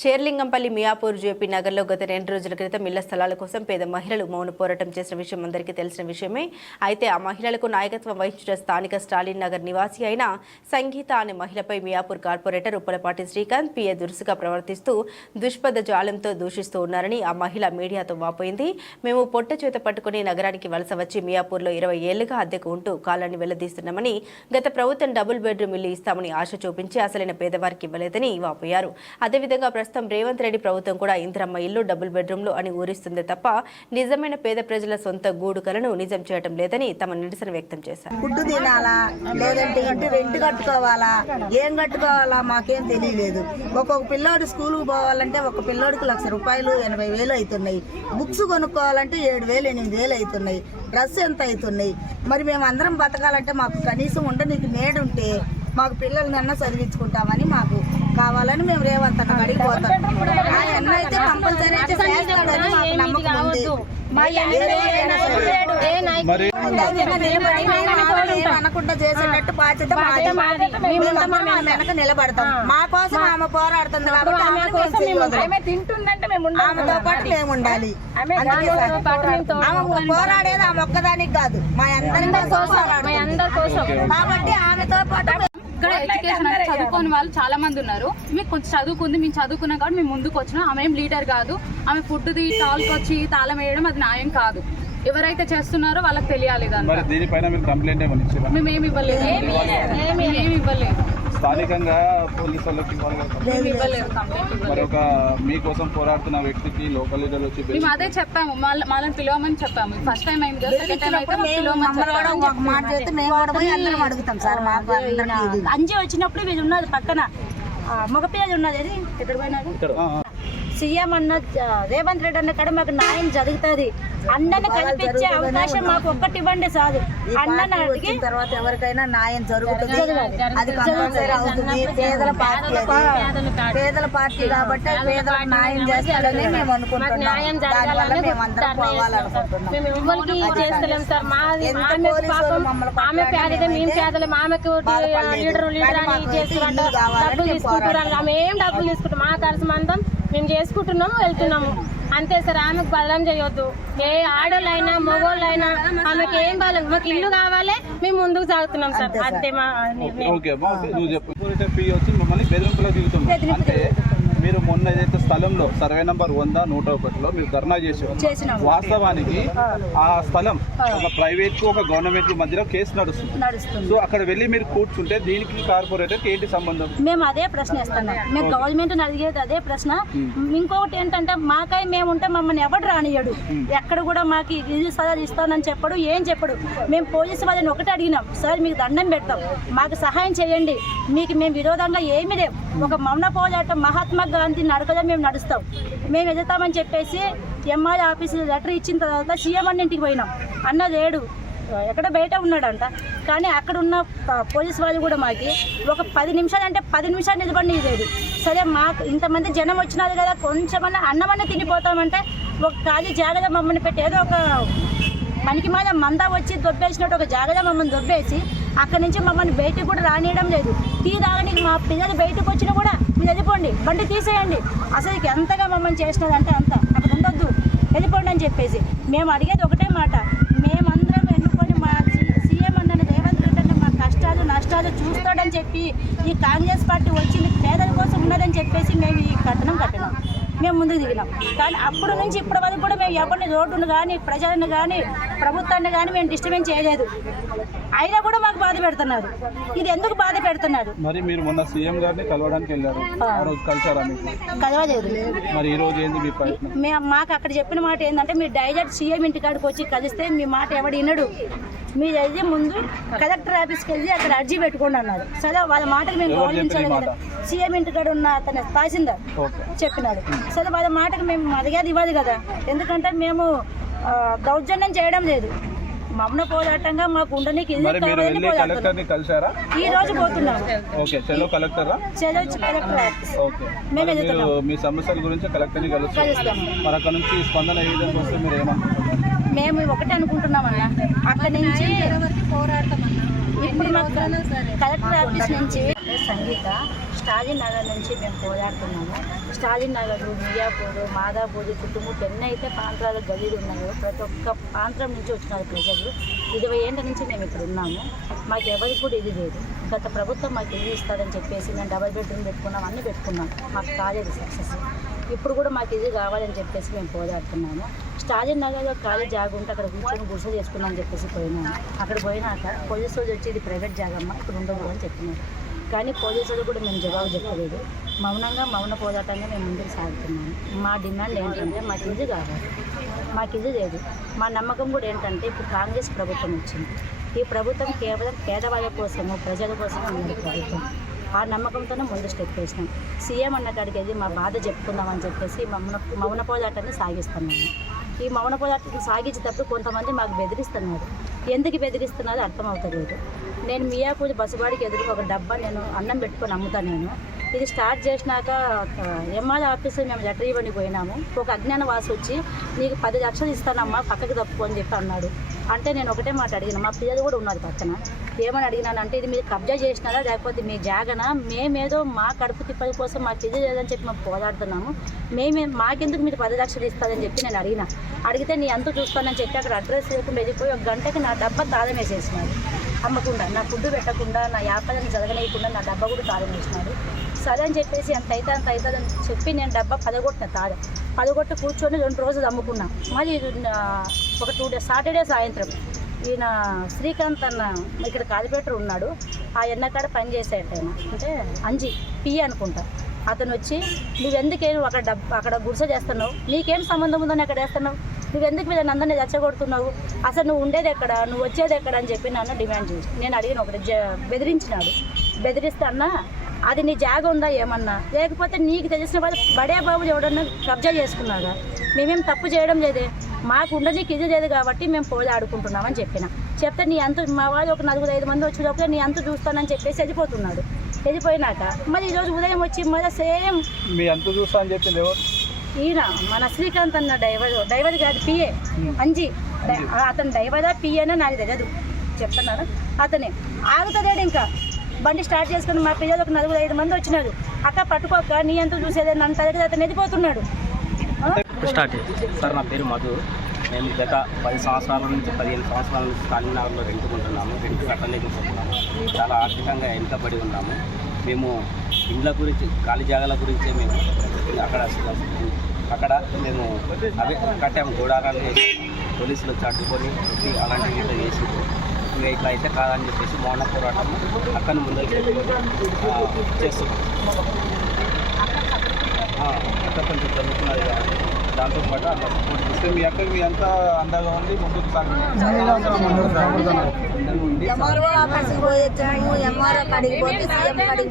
Serilingampally Miyapur JP నగర్లో గత రెండు రోజుల క్రితం ఇళ్ళ స్థలాల కోసం పేద మహిళలు మౌన పోరాటం చేసిన విషయం అందరికీ తెలిసిన విషయమే. అయితే ఆ మహిళలకు నాయకత్వం వహించిన స్థానిక స్టాలిన్ నగర్ నివాసి అయిన సంగీత అనే మహిళపై మియాపూర్ కార్పొరేటర్ ఉప్పలపాటి శ్రీకాంత్ పిఏ దురుసుగా ప్రవర్తిస్తూ దుష్పద జాలంతో దూషిస్తూ ఉన్నారని ఆ మహిళ మీడియాతో వాపోయింది. మేము పొట్ట చేత పట్టుకుని నగరానికి వలస వచ్చి మియాపూర్లో ఇరవై ఏళ్ళుగా అద్దెకు ఉంటూ కాలాన్ని వెల్లదీస్తున్నామని గత ప్రభుత్వం డబుల్ బెడ్రూమ్ ఇల్లు ఇస్తామని ఆశ చూపించి అసలైన పేదవారికి ఇవ్వలేదని వాపోయారు. అదేవిధంగా ప్రస్తుతం రేవంత్ రెడ్డి ప్రభుత్వం కూడా ఇందిరమ్మ ఇల్లు డబుల్ బెడ్రూమ్లు అని ఊరిస్తుంది తప్ప నిజమైన పేద ప్రజల సొంత గూడు కలను నిజం చేయటం లేదని తమ నిరసన వ్యక్తం చేశారు. ఫుడ్ తినాలా? లేదంటే ఇంటి రెంట్ కట్టుకోవాలా? ఏం కట్టుకోవాలా? మాకేం తెలియలేదు. ఒక్కొక్క పిల్లోడు స్కూల్కి పోవాలంటే ఒక పిల్లోడికి లక్ష రూపాయలు ఎనభై వేలు అవుతున్నాయి. బుక్స్ కొనుక్కోవాలంటే ఏడు వేలు ఎనిమిది వేలు అవుతున్నాయి. డ్రెస్ ఎంత అవుతున్నాయి? మరి మేము అందరం బతకాలంటే మాకు కనీసం ఉండనీకి నేడుంటే మాకు పిల్లల్ని చదివించుకుంటామని మాకు కావాలని మేము రేవంత్ అన్న అడిగి పోతాం. అయితే కంపల్సరీ అయితే చేస్తాడని మాకు నమ్మకం ఉంది. అనకుండా చేసేటట్టు బాధ్యత వెనక నిలబడతాం. మా కోసం ఆమె పోరాడుతుంది కాబట్టి ఆమె కోసం మేము వదలం. ఆమె తింటుందంటే మేము ఉండాలి. ఆమెతో పాటు మేము ఉండాలి. ఆమె పోరాడేది ఆమె ఒక్కదానికి కాదు. మా అందరి కోసం పోరాడుతుంది. అందరి కోసం. కాబట్టి ఆమెతో పాటు ఇక్కడ ఎడ్యుకేషన్ అంటే చదువుకోని వాళ్ళు చాలా మంది ఉన్నారు. మీకు కొంచెం చదువుకుంది మేము చదువుకున్నాం కాబట్టి మేము ముందుకు వచ్చినాం. ఆమె ఏం లీడర్ కాదు. ఆమె ఫుడ్ది టాల్కి వచ్చి తాళం వేయడం అది న్యాయం కాదు. ఎవరైతే చేస్తున్నారో వాళ్ళకి తెలియాలి దాన్ని మరి దీనిపైన మీరు కంప్లైంట్ ఏమని ఇచ్చారా? మేము ఏమి ఇవ్వలేదు. మేము ఏమి ఇవ్వలేదు. స్థానికంగా పోలీసు వాళ్ళకి ఇవ్వాలి కదా. మేము ఇవ్వలేదు కంప్లైంట్ ఇవ్వలేదు. మరి ఒక మీకోసం పోరాడుతున్న వ్యక్తికి లోకల్ లీడర్ వచ్చి మేము అదే చెప్పాము మళ్ళీ పిలవమని చెప్పాము. ఫస్ట్ టైం అయింది. అంజి వచ్చినప్పుడు వీళ్ళు ఉన్నది పక్కన. ఆ, మగపిల్లలు ఉన్నది ఎక్కడ ఆ. సీఎం అన్న రేవంత్ రెడ్డి అన్న కాడ మాకు న్యాయం జరుగుతుంది. అన్నని కల్పించే అవకాశం మాకు ఒక్కటి ఇవ్వండి ఈ అన్నని అడిగి తర్వాత ఎవరికైనా న్యాయం జరుగుతుంది. అది కంపల్సరీ అవుతుంది. పేదల పార్టీ. పేదల పార్టీ. కాబట్టి పేదలకు న్యాయం చేస్తారని మేము అనుకుంటున్నాం. దానివల్ల మేము అందరం పోవాలనుకుంటున్నాం. మేము ఎవ్వరికి చేస్తలేం సార్. మాది పోలీసు పాపం ఆమె పేదదే మేము పేదలే ఆమెకు. లీడర్ లీడర్ అని కావాలని డబ్బులు మేము తీసుకుంటున్నాం ఆమె ఏం డబ్బులు తీసుకుంటాం? మా కలిసి మందం మేము చేసుకుంటున్నాము వెళ్తున్నాము. అంతే సార్ ఆమెకు బలం చేయొద్దు. ఏ ఆడోళ్ళైనా మగోళ్ళైనా ఆమెకి ఏం బలం మాకు ఇల్లు కావాలి మేము ముందుకు సాగుతున్నాం సార్. అంతే మా నిర్ణయం మీరు మొన్న ఏదైతే స్థలంలో సర్వే నంబర్ వంద నూట ఒకటిలో మీరు ధర్నా చేసారు వాస్తవానికి ఆ. స్థలం ఒక ప్రైవేట్కు ఒక గవర్నమెంట్ మధ్యలో కేసు నడుస్తుంది. సో అక్కడ వెళ్ళి మీరు కూర్చుంటే దీనికి కార్పొరేటర్ ఏంటి సంబంధం? మేము అదే ప్రశ్న ఇస్తున్నాం మేము గవర్నమెంట్ అడిగేది అదే ప్రశ్న. ఇంకొకటి ఏంటంటే మాకై మేము ఉంటే మమ్మల్ని ఎవడు రానియడు ఎక్కడ కూడా మాకు ఇది సదా ఇస్తానని చెప్పడు ఏం చెప్పడు. మేము పోలీసు వాళ్ళని ఒకటి అడిగినాం. సార్ మీకు దండం పెడతాం. మాకు సహాయం చేయండి. మీకు మేము విరోధంగా ఏమీ లేవు. ఒక మౌన పోరాటం మహాత్మా గాంధీ నడకలో మేము నడుస్తాం. మేము ఎదుగుతామని చెప్పేసి ఎంఆర్ ఆఫీస్ లెటర్ ఇచ్చిన తర్వాత సీఎం అన్న ఇంటికి పోయినాం. అన్న లేడు ఎక్కడ బయట ఉన్నాడంట. కానీ అక్కడ ఉన్న పోలీస్ వాళ్ళు కూడా మాకి ఒక పది నిమిషాలు అంటే పది నిమిషాలు నిలబడి లేదు సరే మాకు ఇంతమంది జనం వచ్చినారు కదా కొంచెమన్నా అన్నమన్నా తినిపోతామంటే ఒక ఖాళీ జాగ్రత్త మమ్మల్ని పెట్టి ఏదో ఒక మనకి మీద మంద వచ్చి దొబ్బేసినట్టు ఒక జాగ్రత్త మమ్మల్ని దొబ్బేసి అక్కడి నుంచి మమ్మల్ని బయటకు కూడా రానియడం లేదు. టీ తాగడానికి మా పిల్లలు బయటకు వచ్చినా కూడా వెళ్ళిపోండి. బండి తీసేయండి. అసలు ఎంతగా మమ్మల్ని చేసినదంటే అంత. అక్కడ ఉండొద్దు. వెళ్ళిపోండి అని చెప్పేసి. మేము అడిగేది ఒకటే మాట. మేమందరం ఎన్నుకొని మా సీఎం అన్న రేవంత్ రెడ్డి అన్న మా కష్టాలు నష్టాలు చూస్తాడని చెప్పి ఈ కాంగ్రెస్ పార్టీ వచ్చింది. పేదల కోసం ఉన్నదని చెప్పేసి మేము ఈ కట్టణం కట్టినాం. మేము ముందుకు దిగినాం. కానీ అప్పటి నుంచి ఇప్పటి వరకు కూడా మేము ఎవరిని రోడ్డును కానీ ప్రజలను కానీ ప్రభుత్వాన్ని కానీ మేము డిస్టర్బెన్స్ చేయలేదు. అయినా కూడా మాకు బాధ పెడుతున్నారు. ఇది ఎందుకు బాధ పెడుతున్నారు? మరి మీరు మొన్న సీఎం గారిని కలవడానికి వెళ్ళారు. కలవలేదు. మరి ఈ రోజు ఏంది మీ మేము మాకు అక్కడ చెప్పిన మాట ఏంటంటే మీరు డైరెక్ట్ సీఎం ఇంటికాడికి వచ్చి కలిస్తే మీ మాట ఎవడు వినడు. మీరు అయితే ముందు కలెక్టర్ ఆఫీస్కి వెళ్ళి అక్కడ అర్జీ పెట్టుకోండి అన్నారు. సరే వాళ్ళ మాటలు మేము గౌరవించాలి కదా. సీఎం ఇంటికాడ ఉన్న అతను తహసీల్దార్ ఓకే. చెప్పినాడు. సరే వాళ్ళ మాటకు మేము మర్యాద ఇవ్వాలి కదా. ఎందుకంటే మేము దౌర్జన్యం చేయడం లేదు. మౌన పోరాటంగా మాకు ఉండడానికి ఈ రోజు పోతున్నాం. మీ సమస్యల గురించి కలెక్టర్ని కలుస్తారు కలుస్తాము. మరి అక్కడ నుంచి స్పందన ఏ విధంగా వస్తే మీరు ఏమనుకుంటున్నారు? మేము ఒకటే అనుకుంటున్నామన్నా అక్కడ నుంచి ఇప్పుడు మాకు కలెక్టర్ ఆఫీస్ నుంచి సంగీత స్టాలిన్ నగర్ నుంచి మేము పోరాడుతున్నాము. స్టాలిన్ నగర్ మియాపూర్ మాదాపూర్ చుట్టుముట్టు ఎన్నైతే అయితే ప్రాంతాలు గలీలు ఉన్నాయో ప్రతి ఒక్క ప్రాంతం నుంచి వచ్చినారు ప్రజలు ఇరవై ఏళ్ళ నుంచి మేము ఇక్కడ ఉన్నాము. మాకు ఎవరికి కూడా ఇది లేదు. గత ప్రభుత్వం మాకు ఇది ఇస్తారని చెప్పేసి మేము డబల్ బెడ్రూమ్ పెట్టుకున్నాం అన్నీ పెట్టుకున్నాం. మాకు కాలేదు సక్సెస్ ఇప్పుడు కూడా మాకు ఇది కావాలని చెప్పేసి మేము పోరాడుతున్నాము. స్టాలిన్ నగర్లో ఖాళీ జాగా ఉంటే అక్కడ కూర్చొని గుడిసె చేసుకున్నాం చెప్పేసి పోయినాము. అక్కడ పోయినాక పోలీసు వాళ్ళు వచ్చి ఇది ప్రైవేట్ జాగమ్మ ఇక్కడ ఉండదు అని చెప్పినారు. కానీ పోలీసులు కూడా మేము జవాబు చెప్పలేదు. మౌనంగా మౌన పోరాటంగా మేము ముందుకు సాగుతున్నాము. మా డిమాండ్ ఏంటంటే మాకు ఇది కావాలి. మాకు ఇది లేదు. మా నమ్మకం కూడా ఏంటంటే ఇప్పుడు కాంగ్రెస్ ప్రభుత్వం వచ్చింది. ఈ ప్రభుత్వం కేవలం పేదవాళ్ళ కోసము ప్రజల కోసమే ఉన్నది ప్రభుత్వం. ఆ నమ్మకంతోనే ముందు స్టెప్ వేసినాం. సీఎం అన్న కాడికి వెళ్ళి మా బాధ చెప్పుకుందామని చెప్పేసి మౌన మౌన పోరాటాన్ని సాగిస్తున్నాము. ఈ మౌన పోరాటం సాగించేటప్పుడు కొంతమంది మాకు బెదిరిస్తున్నారు. ఎందుకు బెదిరిస్తున్నారో అర్థమవుతలేదు. నేను మియాపూర్ బస్సుబాడికి ఎదురు ఒక డబ్బా నేను అన్నం పెట్టుకొని అమ్ముతాను నేను. ఇది స్టార్ట్ చేసినాక ఎంఆర్ ఆఫీసు మేము లెటర్ ఇవ్వని పోయినాము. ఒక అజ్ఞాన వాసి వచ్చి నీకు పది లక్షలు ఇస్తానమ్మా పక్కకి తప్పుకొని అని చెప్పి అన్నాడు. అంటే నేను ఒకటే మాట అడిగిన మా పిల్లలు కూడా ఉన్నారు పక్కన. ఏమని అడిగినాను అంటే ఇది మీరు కబ్జా చేసినారా? లేకపోతే మీ జాగన? మేమేదో మా కడుపు తిప్పల కోసం మా చెల్లి లేదని చెప్పి మేము పోరాడుతున్నాము. మేమే మాకెందుకు మీరు పది లక్షలు ఇస్తారని చెప్పి నేను అడిగిన. అడిగితే నీ అంత చూస్తానని చెప్పి అక్కడ అడ్రస్ లేకుండా వెళ్ళిపోయి ఒక గంటకి నా డబ్బా తాళం వేసేసినాడు. అమ్మకుండా నా ఫుడ్ పెట్టకుండా నా వ్యాపారాన్ని జరగలేకుండా నా డబ్బా కూడా తాళం వేసినాడు. సరే అని చెప్పేసి అంత అయితే అంత అవుతుంది అని చెప్పి నేను డబ్బా పదగొట్టిన తాళ. పదగొట్టు కూర్చొని రెండు రోజులు అమ్ముకున్నాను మరి ఒక టూ డేస్ సాటర్డే సాయంత్రం ఈయన శ్రీకాంత్ అన్న ఇక్కడ కాలిపేటర్ ఉన్నాడు. ఆ ఎన్నకాడ పని చేసేట ఆయన. అంటే అంజి పి అనుకుంటా. అతను వచ్చి నువ్వెందుకే నువ్వు అక్కడ డబ్ అక్కడ గుడిసె చేస్తున్నావు? నీకేం సంబంధం ఉందని అక్కడ వేస్తున్నావు నువ్వెందుకు వీళ్ళని అందరినీ రెచ్చగొడుతున్నావు అసలు నువ్వు ఉండేది ఎక్కడ? నువ్వు వచ్చేది ఎక్కడ? అని చెప్పి నన్ను డిమాండ్ చేసి నేను అడిగిన ఒకటి బెదిరించినాడు. బెదిరిస్తే అన్న అది నీ జాగ ఉందా? ఏమన్నా? లేకపోతే నీకు తెలిసిన వాళ్ళు బడే బాబు ఎవడన్నా కబ్జా చేసుకున్నాగా మేమేం తప్పు చేయడం లేదే? మాకు ఉండనీకి ఇది లేదు కాబట్టి మేము పోయి ఆడుకుంటున్నామని చెప్పిన. చెప్తే నీ అంత మా వాళ్ళు ఒక నలుగురు ఐదు మంది వచ్చే లోపల నీ అంత చూస్తానని చెప్పేసి వెళ్ళిపోతున్నాడు. వెళ్ళిపోయినాక మరి ఈరోజు ఉదయం వచ్చి మళ్ళీ సేమ్ మీ ఎంత చూస్తా అని చెప్పింది ఎవరు? ఈయన మన శ్రీకాంత్ అన్న డ్రైవర్. డ్రైవర్ కాదు పిఏ. అంజి. అతను డ్రైవరా పిఏనా నాకు తెలియదు చెప్తున్నాను? అతనే. ఆగుతలేడు ఇంకా. బండి స్టార్ట్ చేసుకుని మా పిల్లలు ఒక నలుగురు ఐదు మంది వచ్చినారు. అక్క పట్టుకోక నీ ఎంత చూసేది నన్ను తరగతి అతను ఎదిపోతున్నాడు సార్ నా పేరు మధు. మేము గత పది సంవత్సరాల నుంచి పదిహేను సంవత్సరాల నుంచి కాలినగర్లో రెంటుకుంటున్నాము రెంట్ కట్టలేకపోతున్నాము చాలా ఆర్థికంగా వెనుకబడి ఉన్నాము. మేము ఇండ్ల గురించి ఖాళీ జాగాల గురించే మేము అక్కడ అక్కడ మేము అవే కట్టాము గోడారాలు పోలీసులు చట్టుకొని కొట్టి అలాంటివి ఇట్లా చేసి ఇంకా ఇట్లా అయితే కాదని చెప్పేసి మౌన పోరాటం అక్కడ ముందరికి చేస్తున్నాం. అక్కడ కొంచెం జరుగుతున్నది కాబట్టి దాంతోపాటు అలా సపోర్ట్ ఇస్తే మీ అక్కకి మీ అంతా అండగా ఉంది ముందుకు సాగింది